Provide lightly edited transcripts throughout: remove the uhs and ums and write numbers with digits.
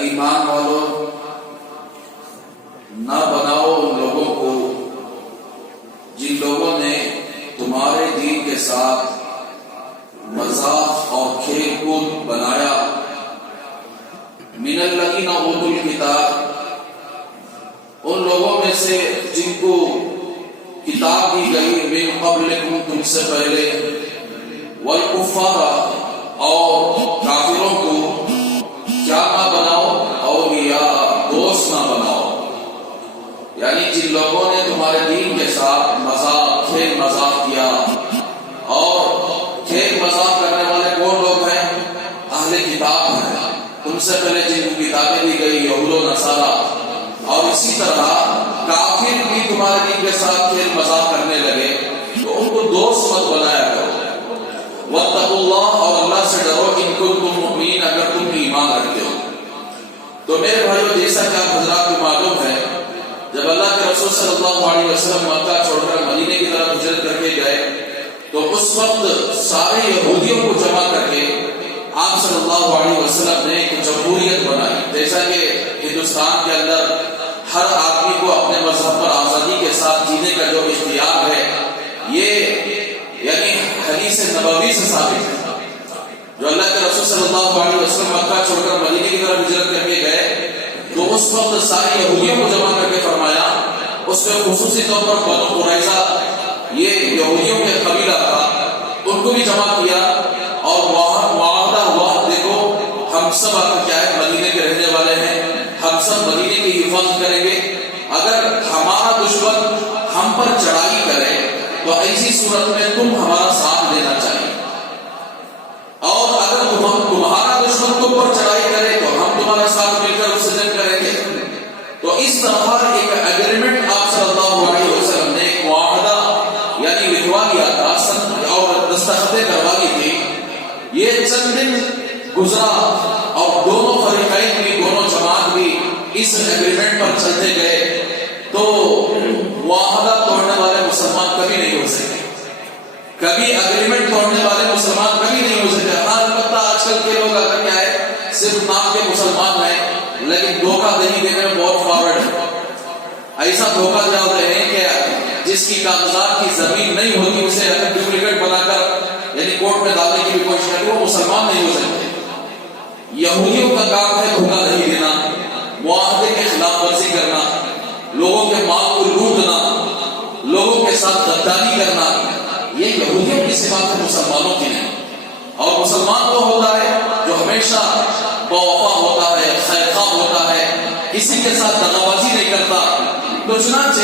ایمان والو، نہ بناؤ ان لوگوں کو جن لوگوں نے تمہارے دین کے ساتھ مذاق اور کھیل کود بنایا، من الذین اوتوا الکتاب، ان لوگوں میں سے جن کو کتاب دی گئی، من قبلکم، تم سے پہلے، والکفار، اور کافروں کو کیا نہ بناؤ، اولیاء، دوست نہ بناؤ. یعنی جن لوگوں نے تمہارے دین کے ساتھ مذاق، کھیل مذاق کیا، اور کھیل مذاق کرنے والے کون لوگ ہیں؟ اہل کتاب ہیں، تم سے پہلے جن کو کتابیں دی گئی، یہود و نصارہ. اور اسی طرح کافر بھی تمہارے دین کے ساتھ کھیل مذاق کرنے لگے تو ان کو دوست مت بنایا کرو. واتقوا اللہ، اور اللہ سے ڈرو، ان کنتم مؤمنین، اگر تم ایمان رکھتے ہو. تو میرے بھائیو، جیسا کہ آپ حضرات کو معلوم ہے، جب اللہ کے رسول صلی اللہ علیہ وسلم مکہ چھوڑ کر مدینے کی طرف ہجرت کر کے گئے تو اس وقت سارے یہودیوں کو جمع کر کے آپ صلی اللہ علیہ وسلم نے ایک جمہوریت بنائی. جیسا کہ ہندوستان کے اندر ہر آدمی کو اپنے مذہب پر آزادی کے ساتھ جینے کا جو اختیار ہے، یہ یعنی حدیث نبوی سے ثابت ہے. جو اللہ کے رسول صلی اللہ علیہ وسلم مکہ چھوڑ کر مدینے کی طرف ہجرت کر کے گئے تو اس وقت ساری یہودیوں کو جمع کر کے فرمایا. اس میں خصوصی طور پر بنو قریظہ، یہ یہودیوں کے قبیلہ تھا، ان کو بھی جمع کیا اور وہاں معاہدہ ہوا، دیکھو ہم سب کیا ہے، مدینے کے رہنے والے ہیں، ہم سب مدینے کی حفاظت کریں گے. اگر ہمارا دشمن ہم پر چڑھائی کرے تو ایسی صورت میں تم ہمارا ساتھ دینا چاہیے، اور اگر تمہارا دشمن تم پر چڑھائی کرے تو ہم تمہارے ساتھ مل کر اسے جنگ کریں گے. تو اس طرح ایک ایگریمنٹ آپ صلی اللہ علیہ وسلم نے ایک معاہدہ یعنی لکھوا لیا تھا اور دستخطیں کروا لی تھی. یہ چند دن گزرا اور دونوں فریقین بھی، دونوں جماعت بھی اس ایگریمنٹ پر چلتے گئے تو معاہدہ توڑنے والے مسلمان کبھی نہیں ہو سکے، کبھی ایگریمنٹ توڑنے والے مسلمان کبھی نہیں ہو سکے. ہاں البتہ آج کل کے لوگ اگر کیا ہے، صرف نام کے مسلمان ہیں لیکن دھوکہ دہی دینے میں بہت فارورڈ ہے. ایسا دھوکہ ڈالتے ہیں کہ جس کی کاغذات کی زمین نہیں ہوتی اسے ڈپلیکیٹ بنا کر یعنی کورٹ میں ڈالنے کی بھی کوشش کرتے، وہ مسلمان نہیں ہو سکتے. یہودیوں کا کام ہے دھوکہ دہی دینا، معاہدے کے خلاف ورزی کرنا، لوگوں کے مال کو لوٹنا، لوگوں کے ساتھ غداری کرنا. یہ یہودیوں کی صفات ہے، مسلمانوں کی نہیں. اور مسلمان وہ ہوتا ہے جو ہمیشہ باوفا ہوتا ہے، خیرخواہ ہوتا ہے، کسی کے ساتھ دغابازی نہیں کرتا. تو چنانچہ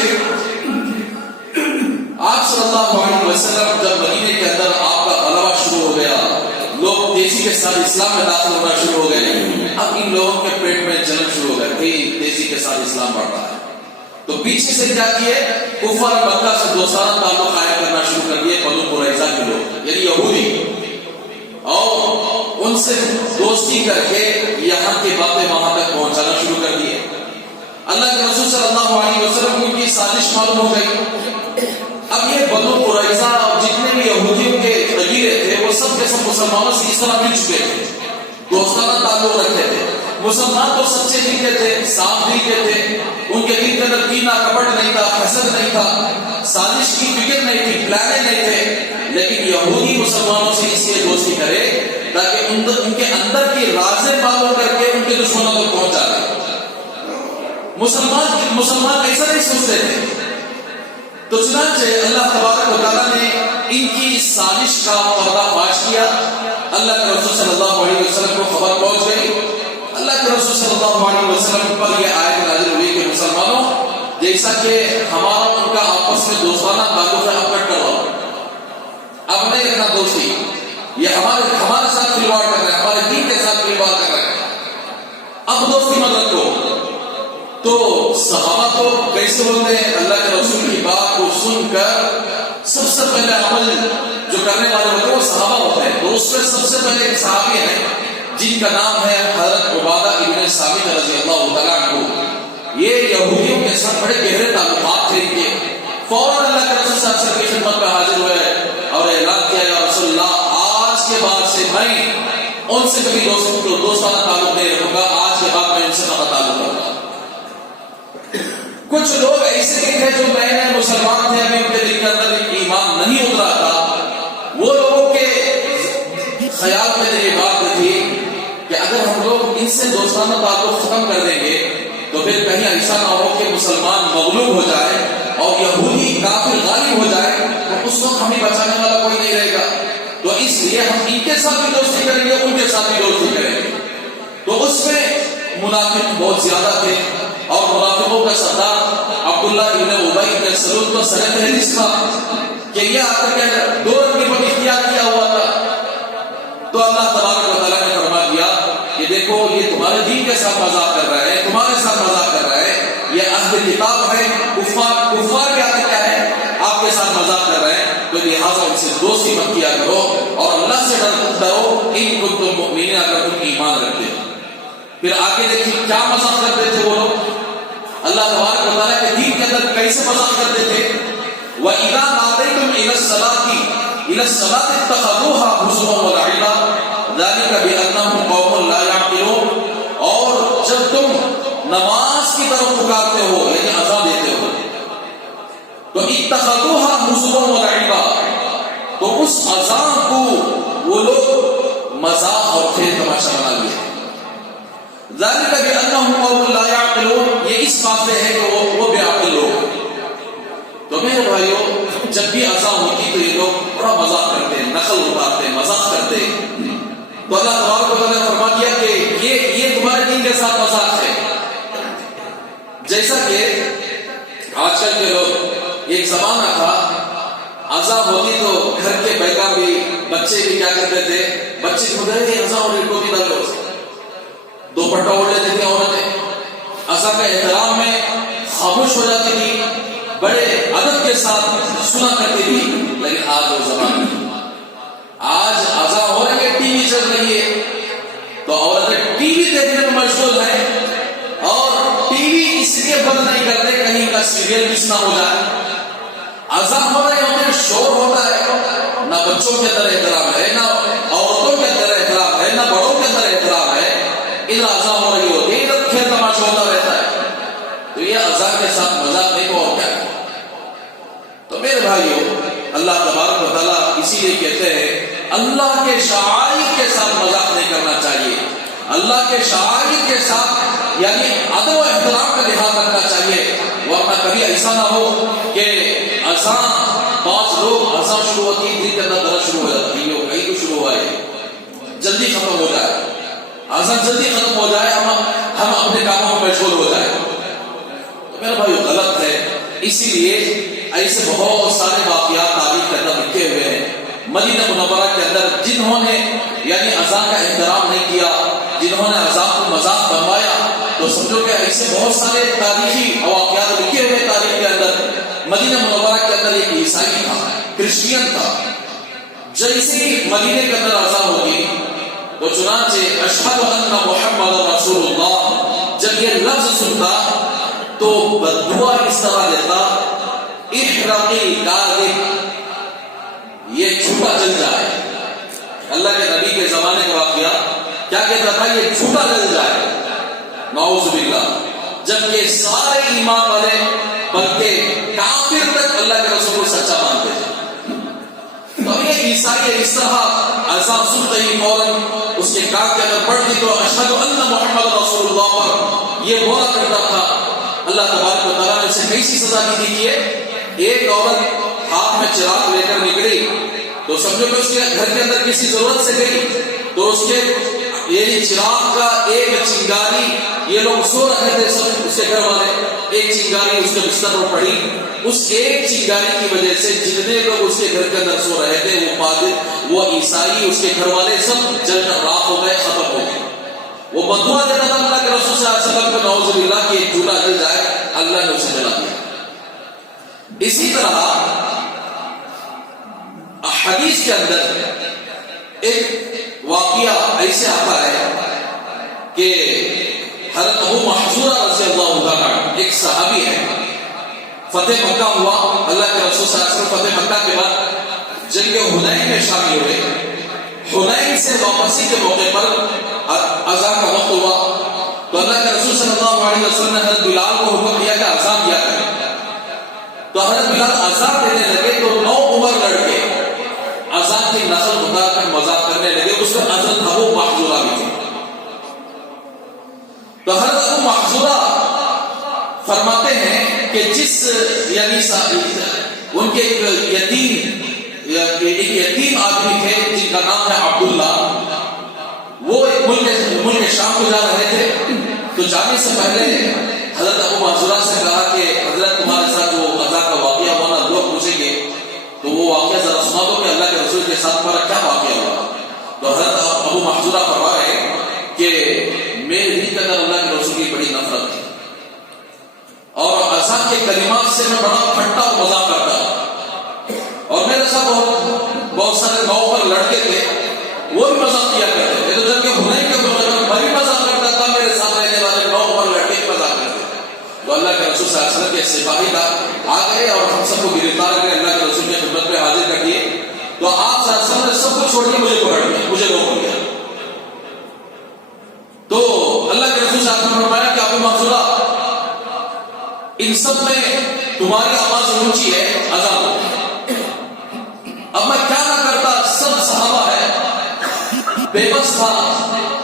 آپ صلی اللہ علیہ وسلم جب مدینے کے اندر آپ کا غلبہ شروع ہو گیا، لوگ تیزی کے ساتھ اسلام میں داخل ہونا شروع ہو گئے. اب ان لوگوں کے پیٹ میں جلن شروع ہو گئے، بھئی تیزی کے ساتھ اسلام بڑھ رہا ہے. تو پیچھے سے کیا کیے، کفار مکہ سے دوستانہ تعلق قائم کرنا شروع کر دیے بنو قریظہ کے لوگ یعنی یہودی، اور ان سے دوستی کر کے یہاں کی باتیں وہاں تک پہنچانا شروع کر دیے. اللہ کے رسول صلی اللہ علیہ وسلم کو ان کی سازش معلوم ہو گئی. اب یہ بنو قریظہ اور جتنے بھی یہودیوں کے قبیلے تھے وہ سب کے سب مسلمانوں سے اس طرح مل چکے تھے، دوستانہ تعلق رکھتے تھے. مسلمان تو سچے دل کے تھے، صاف دل کے تھے، ان کے دل کے اندر کینہ کپٹ نہیں تھا، حسد نہیں تھا، سازش کی فکر نہیں تھی، پلانے نہیں تھے. لیکن یہودی مسلمانوں سے اس لیے دوستی کرے تاکہ ان کے اندر کی رازیں معلوم کر کے ان کے دشمنوں کو پہنچ جائے. مسلمان ایسا نہیں سوچتے تھے. تو چنانچہ اللہ تبارک و تعالیٰ نے ان کی سازش کا پردہ فاش کیا. اللہ کے رسول صلی اللہ علیہ وسلم کو خبر پہنچ گئی. اللہ کے رسول صلی اللہ علیہ وسلم پر یہ آیت نازل ہوئی کہ مسلمانوں، جیسا کہ ہمارا ان کا آپس میں دوستانہ تعلق ہے، اب کٹ کرواؤ، اب نہیں رکھنا دوستی. یہ ہمارے ساتھ کھلواڑ کر رہے ہیں، ہمارے دین کے ساتھ کھلواڑ کر رہے ہیں، اب دوستی مت رکھو. تو صحابہ تو کیسے ہوتے ہیں؟ اللہ کے رسول کی بات کو سن کر سب سے پہلے عمل جو کرنے والے ہوتے ہیں وہ صحابہ ہوتے ہیں. تو اس میں سب سے پہلے ایک صحابی ہیں جن کا نام ہے حضرت عبادہ ابن صامت رضی اللہ تعالیٰ عنہ. یہ یہودیوں کے ساتھ بڑے گہرے تعلقات تھے ان کے. فوراً اللہ کے رسول صلی اللہ علیہ وسلم کی خدمت میں حاضر ہوئے اور اعلان کیا یا رسول اللہ آج کے بعد سے میں ان سے کبھی دوستانہ تعلق نہیں رکھوں گا. آج کے بعد میں ان سے قطع تعلق رکھوں گا. کچھ لوگ ایسے بھی تھے جو نئے نئے مسلمان تھے, ابھی ان کے دل کے اندر ایمان نہیں اترا تھا. وہ لوگوں کے خیال میں یہ بات تھی کہ اگر ہم لوگ ان سے دوستانہ تعلق ختم کر دیں گے تو پھر کہیں ایسا نہ ہو کہ مسلمان مغلوب ہو جائے اور یہودی کافر غالب ہو جائے تو اس وقت ہمیں بچانے والا کوئی نہیں رہے گا. تو اس لیے ہم ان کے ساتھ بھی دوستی کریں گے, ان کے ساتھ بھی دوستی کریں گے. تو اس میں منافق بہت زیادہ تھے اور منافقوں کا سردار عبداللہ ابن ابی ابن سلول کو سند ہے جس کا کہ یہ آ کر کے 2 رنگ پر اختیار کیا ہوا تھا. تو اللہ تبارک و تعالیٰ نے فرما دیا کہ دیکھو یہ تمہارے دین کے ساتھ مذاق کر رہا ہے, تمہارے ساتھ مذاق کر رہا ہے. یہ اہل کتاب ہے, کفار کیا ہے آپ کے ساتھ مذاق کر رہے ہیں. تو لہٰذا ان سے دوستی مت کیا کرو اور اللہ سے ڈرو ان کنتم مؤمنین, اگر تم ایمان رکھتے ہو. پھر آگے دیکھیے کیا مذاق کرتے تھے وہ لوگ. اللہ تبارک و تعالیٰ کے دین کے اندر کیسے مذاق کرتے تھے. وَإِذَا نَادَيْتُمْ إِلَى الصَّلَاةِ اتَّخَذُوهَا هُزُوًا وَلَعِبًا ذَلِكَ بِأَنَّهُمْ قَوْمٌ لَا يَعْقِلُونَ. اور جب تم نماز کی طرف پکارتے ہو یعنی اذان دیتے ہو تو اتخذوها هزوا ولعبا, تو اس اذان کو وہ لوگ مذاق اور کھیل تماشا بنا لیے. ذالک بأنہم قوم لا یعقلون, یہ اس بات سے ہے کہ وہ بے عقل لوگ. تو میرے بھائیو جب بھی اذان ہوتی تو یہ لوگ بڑا مذاق کرتے ہیں, نقل اتارتے ہیں, مذاق کرتے ہیں. تو اللہ تبارک و تعالیٰ نے فرما دیا کہ یہ تمہارے دین کے ساتھ مذاق ہے. جیسا کہ آج کل کے لوگ, ایک زمانہ تھا اذان ہوتی تو گھر کے بیٹا بھی بچے بھی کیا کرتے تھے, بچے خدے تھے اذان اور کو بھی ڈالو, دوپٹہ اوڑھ لیتے تھے عورتیں, اذان کا احترام میں خاموش ہو جاتی تھی, بڑے ادب کے ساتھ سنا کرتی تھی. لیکن آج وہ زمانہ نہیں. آج اذان ہو رہی ہے, ٹی وی چل رہی ہے تو عورتیں ٹی وی دیکھنے میں مشغول ہیں اور ٹی وی اس لیے بند نہیں کرتے کہیں کا سیریل مس نہ ہو جائے. اذان ہو رہے ہوتے ہیں, شور ہوتا ہے, نہ بچوں کے اندر احترام ہے, نہ عورتوں کے اندر احترام ہے, نہ بڑوں کے اندر احترام ہے. ادھر اذان ہو رہی ہوتی ہے, ادھر کھیل تماشا ہوتا رہتا ہے. تو یہ اذان کے ساتھ مذاق نہیں کو اور کیا ہے. تو میرے بھائیو اللہ تبارک و تعالیٰ اسی لیے کہتے ہیں اللہ کے شعائر کے ساتھ مذاق نہیں کرنا چاہیے. اللہ کے شعائر کے ساتھ یعنی ادب و احترام کا لحاظ رکھنا چاہیے, ورنہ کبھی ایسا نہ ہو کہ اذان, بعض لوگ اذان شروع ہوتی ہے دل کے اندر درد شروع ہو جاتی ہے, کہیں تو شروع ہوا ہے, جلدی ختم ہو جائے, اذان جلدی ختم ہو جائے, ہم اپنے کاموں میں مشغول ہو جائے. تو میرا بھائی غلط ہے. اسی لیے ایسے بہت سارے واقعات تاریخ کے اندر لکھے ہوئے ہیں. مدینہ منورہ کے اندر جنہوں نے یعنی اذان کا احترام نہیں کیا, جنہوں نے اذان کو مذاق بنوایا, تو سمجھو کہ ایسے بہت سارے تاریخی واقعات لکھے ہوئے تاریخ کے اندر. مدینہ منورہ کے اندر ایک عیسائی تھا, کرسچین تھا. جیسے ہی مدینے کے اندر اذان ہوگی تو چنانچہ اشہد ان محمد رسول اللہ جب یہ لفظ سنتا تو بددعا اس طرح دیتا, احرقی کاذب, یہ جھوٹا جل جائے. اللہ کے نبی کے زمانے کا واقعہ کیا کہتا تھا, یہ جھوٹا جل جائے. نعوذ باللہ. جبکہ سارے ایمان والے بلکہ کافر تک اللہ کے رسول کو سچا مانتے تھے. تو یہ عیسائی اس طرح اذان سنتے ہی فوراً اس کے کان کے اندر پڑتی تو اشہد ان محمد رسول اللہ پر یہ بولا کرتا تھا. اللہ تبارک و تعالیٰ نے اسے کیسی سزا دی تھی کہ ایک عورت ہاتھ میں چراغ لے کر نکلی تو سمجھو کہ اس کے گھر کے اندر کسی ضرورت سے گئی تو اس کے یعنی چراغ کا ایک چنگاری, یہ لوگ سو رہے تھے سب اس کے گھر والے, ایک چنگاری اس کے بستر پر پڑی. اس ایک چنگاری کی وجہ سے جتنے لوگ اس کے گھر کے اندر سو رہے تھے, وہ پادری, وہ عیسائی, اس کے گھر والے سب جل کر راکھ ہو گئے, ختم ہو گئے. وہ بددعا دیتا تھا اللہ کے رسول صلی اللہ علیہ وسلم کو, نعوذ باللہ کہ جھوٹا جل اللہ نے اسے جلا دیا. اسی طرح حدیث کے اندر ایک واقعہ ایسے آتا ہے کہ حضرت ابو محذورہ رضی اللہ عنہ ایک صحابی ہے. فتح مکہ ہوا, اللہ کے رسول صلی اللہ علیہ وسلم فتح مکہ کے بعد جنگ حنین میں شامل ہوئے. حنین سے واپسی کے موقع پر اذان کا وقت ہوا تو اللہ کے رسول صلی اللہ علیہ وسلم نے حضرت بلال کو حکم دیا کہ اذان دیا کریں. تو حضرت بلال اذان دینے لگے تو 9 عمر لڑکے اذان کی نقل اٹھا کر مذاق کرنے لگے. اس میں حضرت ابو محذورہ بھی تھے. تو حضرت ابو محذورہ فرماتے ہیں کہ جس یعنی ان کے ایک یتیم آدمی تھے جن کا نام ہے عبداللہ, وہ ایک ملک شام کو جا رہے تھے. تو جانے سے پہلے حضرت ابو محذورہ سے کہا کہ حضرت تمہارے ساتھ جو قضا کا واقعہ ہوا نا لوگ پوچھیں گے تو وہ واقعہ ذرا سنا دو کہ اللہ کے رسول کے ساتھ ہمارا کیا واقعہ ہوا. تو حضرت ابو محذورہ فرما رہے ہیں کہ میرے دل کے اندر اللہ کے رسول کی بڑی نفرت تھی اور اذان کے کلمات سے میں بڑا پھٹا اور مذاق کرتا, اور میرے ساتھ بہت سارے گاؤں پر لڑکے تھے وہ بھی مذاق کیا کرتے تھے. تو جب کہ حنین کے موقع پر میں بھی مذاق کرتا تھا, میرے ساتھ رہنے والے گاؤں پر لڑکے بھی مذاق کرتے تھے. تو اللہ کے رسول صلی اللہ علیہ وسلم کے سپاہی آ گئے اور ہم سب کو گرفتار کر کے اللہ کے رسول کی خدمت میں حاضر کر دیے. تو آپ صلی اللہ علیہ وسلم نے سب کو چھوڑ کے مجھے پکڑ لیا, مجھے روک لیا. تو اللہ کے رسول صلی اللہ علیہ وسلم نے فرمایا کہ ابو محذورہ ان سب میں تمہاری آواز اونچی ہے اذان. اب میں کیا نہ کرتا, سب صحابہ ہے, بے بس تھا,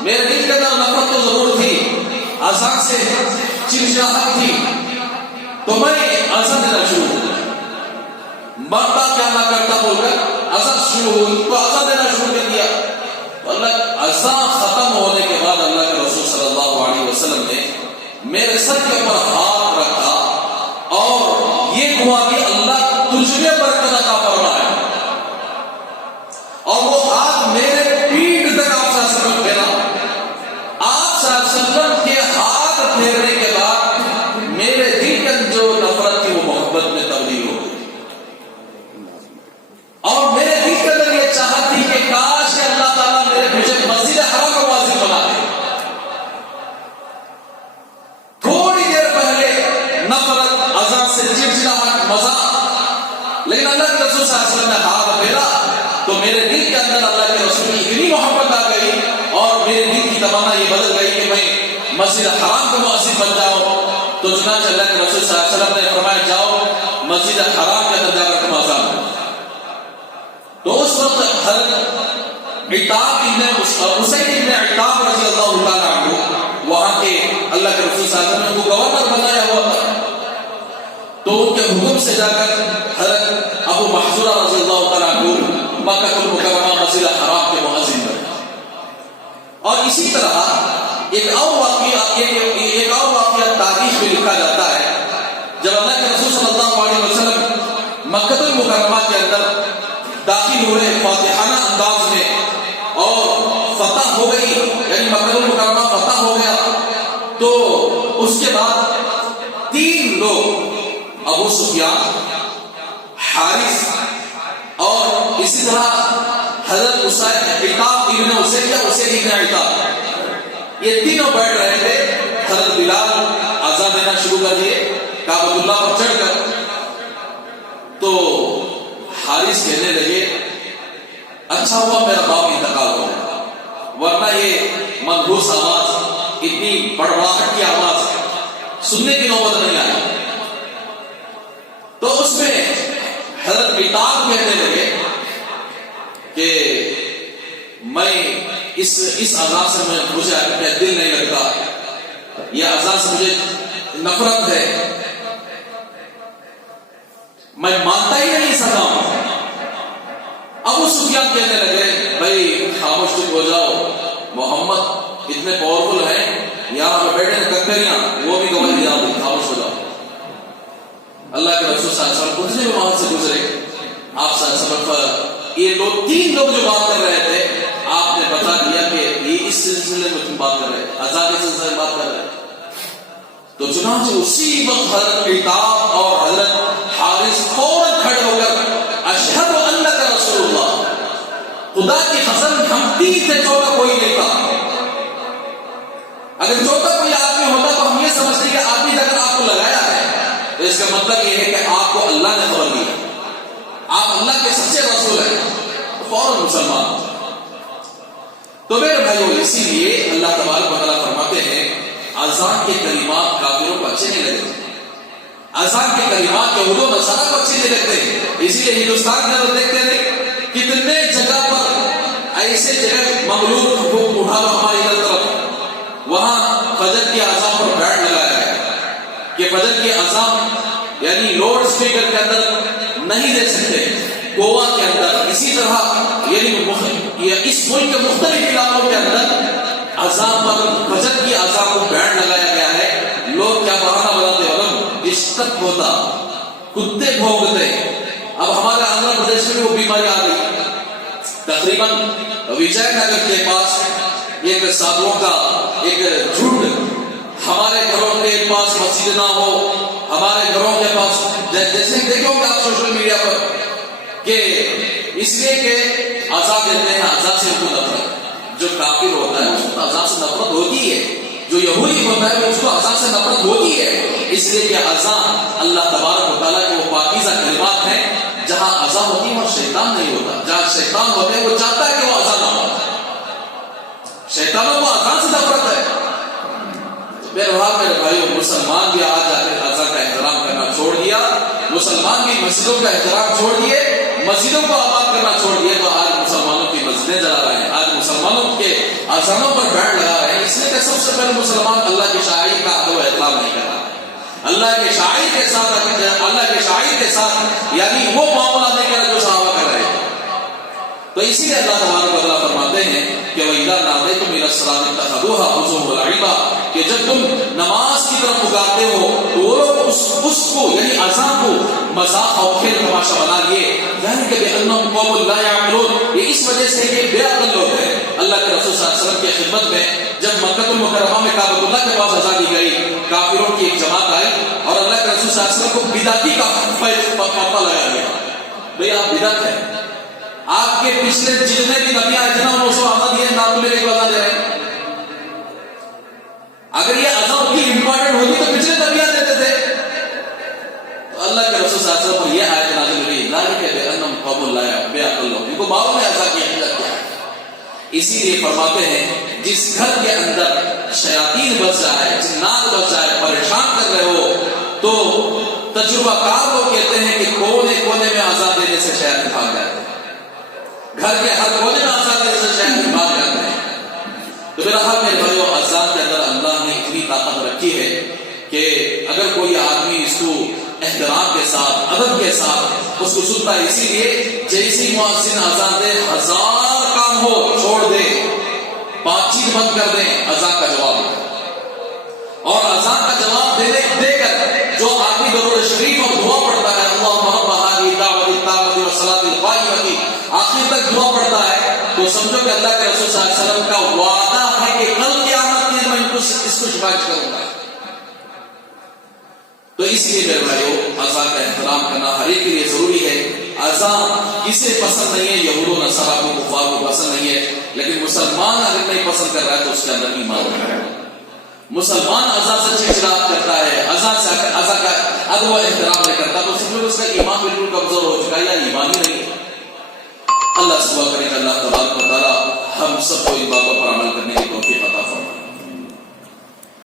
میرے دل کے اندر نفرت تو ضرور تھی, اذان سے چڑچڑاہٹ تھی, تو میں اذان دینا شروع ہو گیا. مرتا کیا نہ کرتا بول کر اذان شروع ہوئی تو اذان دینا شروع کر دیا. اللہ اذان ختم ہونے کے بعد اللہ کے رسول صلی اللہ علیہ وسلم نے میرے سر کے اوپر ہاتھ رکھا اور یہ دعا کہ اللہ تجھ میں برکت عطا فرمائے, اور وہ ہاتھ میرے پیٹھ تک آپ صلی اللہ علیہ وسلم پھیلا. آپ صلی اللہ علیہ وسلم کے ہاتھ پھیرنے کے بعد میرے دل کے جو نفرت تھی وہ محبت میں تبدیل ہو گئی, اور میرے دل کے اندر یہ چاہت تھی کہ کاش کہ اللہ تعالیٰ مجھے مسجد حرام کا واضح بنا دے. تھوڑی دیر پہلے نفرت, اذان سے چڑچڑاہٹ, مذاق, لیکن اللہ کے رسول صلی اللہ علیہ وسلم نے ہاتھ پھیرا تو میرے دل کے اندر اللہ کے رسول کی اتنی محبت آ گئی اور میرے دل کی تمنا یہ بدل گئی کہ میں مسجد حرام کا مؤذن بن جاؤں. تو چنانچہ اللہ کے رسول صلی اللہ علیہ وسلم نے فرمایا جاؤ مسجد حرام کے اندر جا کر تم اذان دو. تو اس وقت حضرت عتاب ابن حسین ابن عتاب رضی اللہ تعالیٰ عنہ وہاں کے اللہ کے رسول صلی اللہ علیہ وسلم کو گورنر بنایا ہوا تھا. تو ان کے حکم سے جا کر حضرت ابو محذورہ رضی اللہ تعالیٰ عنہ مکہ المکرمہ مسجد حرام کے مؤذن بنے. اور اسی طرح ایک اور واقعہ تاریخ میں لکھا جاتا ہے. جب اللہ کے رسول صلی اللہ علیہ وسلم مکہ المکرمہ کے اندر داخل ہوئے فاتحانہ انداز میں اور فتح ہو گئی, یعنی مکہ المکرمہ فتح ہو گیا, تو اس کے بعد 3 لوگ ابو سفیان, حارث اور اسی طرح حضرت عتاب ابن اسید ابن عتاب, یہ تینوں بیٹھ رہے تھے. حضرت بلال اذان دینا شروع کر دیے کعبۃ اللہ پر چڑھ کر. تو حارث کہنے لگے اچھا ہوا میرا باپ انتقال ہو گیا, ورنہ یہ منحوس آواز, اتنی بڑبڑاہٹ کی آواز سننے کی نوبت نہیں آئی. تو اس میں حضرت عتاب کہنے لگے کہ میں اس اذان سے مجھے دل نہیں لگتا, یہ اذان سے مجھے نفرت ہے, میں مانتا ہی نہیں سکا. ابو سفیان کہنے لگے بھائی خاموش چپ ہو جاؤ, محمد اتنے پاورفل ہیں, یہاں پہ بیٹھے کنکریاں وہ بھی گواہی دیا, خاموش ہو جاؤ. اللہ کے رسول صلی اللہ علیہ وسلم کچھ بھی وہاں سے گزرے, آپ صلی اللہ علیہ وسلم یہ 3 لوگ جو بات کر رہے تھے آپ نے بتا دیا کہ یہ اس سلسلے میں تم بات کر رہے, اذان کے سلسلے میں بات کر رہے. تو چنانچہ اسی وقت حضرت عتاب اور حضرت حارث فوراً کھڑے ہو کر اشہد انک رسول اللہ، خدا کی قسم ہم تین تھے، چوتھا کوئی نہیں تھا۔ اگر چوتھا کوئی آدمی ہوتا تو ہم یہ سمجھتے کہ آدمی نے اگر آپ کو لگایا ہے تو اس کا مطلب یہ ہے کہ آپ کو اللہ نے خبر دی، آپ اللہ کے سچے رسول ہیں، تو فوراً مسلمان۔ تو میرے بھائیو، اسی لیے اللہ تبارک و تعالیٰ فرماتے ہیں اذان کے کلمات کافروں کو اچھے نہیں لگتے، اذان کے کلمات یہود و نصارہ کو اچھے نہیں لگتے۔ اسی لیے ہندوستان میں دیکھتے ہیں کتنے جگہ پر ایسے جگہ مغلوب حکم اٹھا لو ہماری طرف، وہاں فجر کی اذان پر بیٹھ لگایا ہے کہ فجر کی اذان یعنی لوڈ اسپیکر کے اندر نہیں دے سکتے۔ گوا کے اندر اسی طرح یعنی اس ملک کے مختلف علاقوں کے اندر اذان پر فجر کی اذان کو بینڈ لگایا گیا ہے۔ لوگ کیا بہانہ بناتے ہیں، ڈسٹرب ہوتا، کتے بھونکتے۔ اب ہمارے آندھرا پردیش میں وہ بیماری آ گئی، تقریباً وجے نگر کے پاس ایک ساتھوں کا ایک جھنڈ، ہمارے گھروں کے پاس مسجد نہ ہو، ہمارے گھروں کے پاس جیسے دیکھو گے آپ سوشل میڈیا پر کہ اس لیے کہ اذان دیتے ہیں، اذان سے ان کو نفرت۔ جو کافر ہوتا ہے اس کو اذان سے نفرت ہوتی ہے، جو یہودی ہوتا ہے اس کو اذان سے نفرت ہوتی ہے، اس لیے کہ اذان اللہ تبارک و تعالیٰ کے وہ پاکیزہ کلمات ہیں۔ جہاں اذان ہوتی ہے وہاں شیطان نہیں ہوتا، جہاں شیطان ہوتے ہیں وہ چاہتا ہے کہ وہ اذان نہ ہو، شیطانوں کو اذان سے نفرت ہے۔ میرے بھائیو، مسلمان بھی آج آ کر اذان کا احترام کرنا چھوڑ دیا، مسلمان بھی مسجدوں کا احترام چھوڑ دیے، مسجدوں کو آباد کرنا چھوڑ دیے، تو آج مسلمانوں کی مسجدیں جلا رہے ہیں، آج مسلمانوں کے اذانوں پر بینڈ لگا رہے ہیں۔ اس لیے کہ سب سے پہلے مسلمان اللہ کے شاعری کا ادب و احترام نہیں کر رہا، اللہ کے شاعری کے ساتھ یعنی وہ معاملہ نہیں کر رہا جو صحابہ کر رہے ہیں۔ تو اسی لیے اللہ تبارک و تعالیٰ فرماتے ہیں کہ وَإِذَا نَادَيْتُمْ إِلَى الصَّلَاةِ اتَّخَذُوهَا هُزُوًا وَلَعِبًا، کہ جب تم نماز کی طرف پکارتے ہو تو وہ لوگ اس کو یعنی اذان کو مذاق اور کھیل تماشا بنا لیے۔ ذَلِكَ بِأَنَّهُمْ قَوْمٌ لَا يَعْقِلُونَ، یہ اس وجہ سے کہ بے عقل لوگ ہیں۔ اللہ کے رسول صلی اللہ علیہ وسلم کی خدمت میں جب مکہ المکرمہ میں کعبۃ اللہ کے پاس اذان دی گئی، کافروں کی ایک جماعت آئی اور اللہ کے رسول صلی اللہ علیہ وسلم کو بدعتی کا پتہ لگا دیا، بھئی آپ بدعت ہیں، آپ کے پچھلے جتنے بھی نبی آئے تھے نا انہوں نے آزاد یہ نام لے کے بتا دے رہے ہیں۔ اگر یہ اذان کی امپورٹنٹ ہوتی تو پچھلے نبی دیتے تھے۔ تو اللہ کے رسول صلی اللہ علیہ وسلم پر یہ آیت نازل ہوئی، ذالک بأنہم قوم لا یعقلون، بے عقل لوگ، ان کو معلوم ہے اذان کی اہمیت کیا ہے۔ اسی لیے فرماتے ہیں جس گھر کے اندر شیاطین بس جائے، جنات بس جائے، پریشان کر رہے ہو، تو تجربہ کار لوگ کہتے ہیں کہ کونے کونے میں اذان دینے سے شیاطین بھاگ جاتے ہیں، گھر کے ہر کونے میں اذان دینے سے شیاطین بھاگ جاتے ہیں۔ تو میرا حال میرے بھائیو، اذان کے اندر اللہ نے اتنی طاقت رکھی ہے کہ اگر کوئی آدمی اس کو احترام کے ساتھ، ادب کے ساتھ اس کو سنتا ہے، اسی لیے جیسی مؤذن اذان دے، ہزار کام ہو چھوڑ دے، بات چیت بند کر دیں، اذان کا جواب دے، اور اذان کا جواب دے کر جو آدمی درود شریف اور دعا پڑھتا ہے، اللہم رب هذه الدعوة التامة والصلاة القائمة، آخر تک دعا پڑھتا ہے، تو سمجھو کہ اللہ کے رسول صلی اللہ علیہ وسلم کا وعدہ ہے کہ کل قیامت میں میں اس کو شفاعت کروں گا۔ تو اس لیے میرے بھائیو، اذان کا احترام کرنا ہر ایک کے لیے ضروری ہے۔ اذان کسے پسند نہیں ہے، یہود و نصارہ کو، کفار کو پسند نہیں ہے، لیکن مسلمان اگر نہیں پسند کر رہا ہے تو اس کے اندر ایمان ہے۔ مسلمان اذان سے چڑچڑاہٹ کرتا ہے، اذان کا ادب و احترام نہیں کرتا، تو سمجھو اس کا ایمان بالکل کمزور ہو چکا ہے یا ایمان ہی نہیں ہے۔ اللہ سے دعا کرے کہ اللہ تبارک و تعالی ہم سب